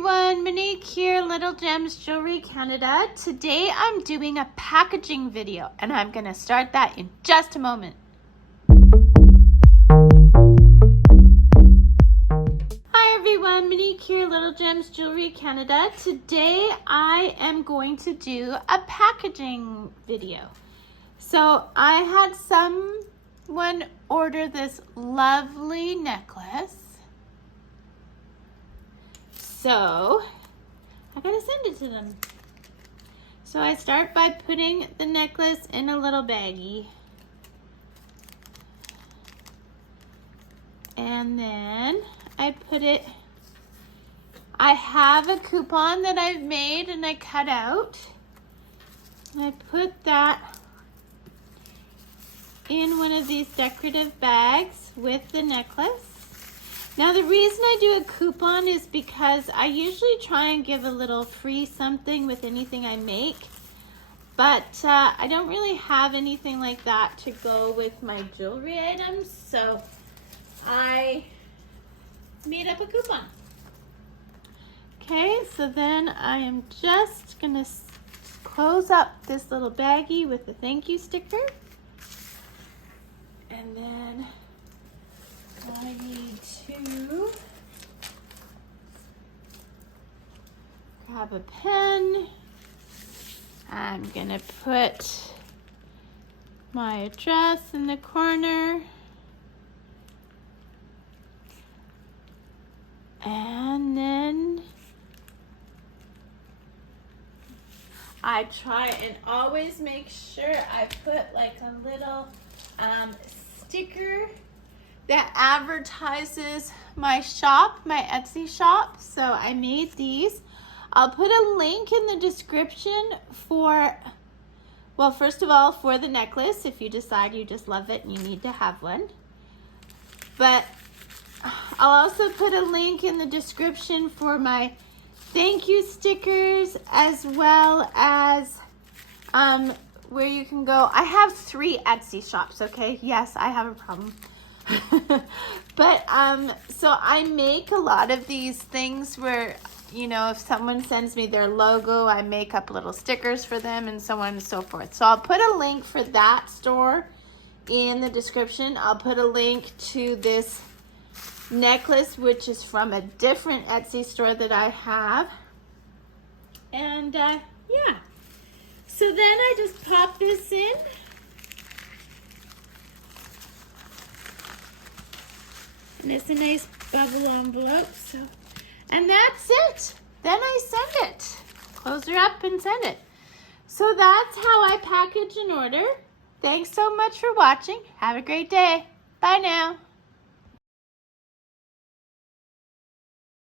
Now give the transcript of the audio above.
everyone, Monique here, Little Gems Jewelry Canada. Today I'm doing a packaging video and I'm going to start that in just a moment. Hi everyone, Monique here, Little Gems Jewelry Canada. Today I am going to do a packaging video. So I had someone order this lovely necklace. So I gotta send it to them. So I start by putting the necklace in a little baggie. And then I put it, I have a coupon that I've made and I cut out. And I put that in one of these decorative bags with the necklace. Now the reason I do a coupon is because I usually try and give a little free something with anything I make, but I don't really have anything like that to go with my jewelry items, so I made up a coupon. Okay, so then I am just gonna close up this little baggie with the thank you sticker, and then I need to grab a pen. I'm gonna put my address in the corner. And then I try and always make sure I put like a little sticker that advertises my shop, my Etsy shop. So I made these. I'll put a link in the description for, well, first of all, for the necklace, if you decide you just love it and you need to have one. But I'll also put a link in the description for my thank you stickers, as well as where you can go. I have 3 Etsy shops, okay? Yes, I have a problem. But so I make a lot of these things where, you know, if someone sends me their logo, I make up little stickers for them and so on and so forth. So I'll put a link for that store in the description. I'll put a link to this necklace, which is from a different Etsy store that I have. And yeah, so then I just pop this in. And it's a nice bubble envelope. So, and that's it. Then I send it. Close her up and send it. So that's how I package an order. Thanks so much for watching. Have a great day. Bye now.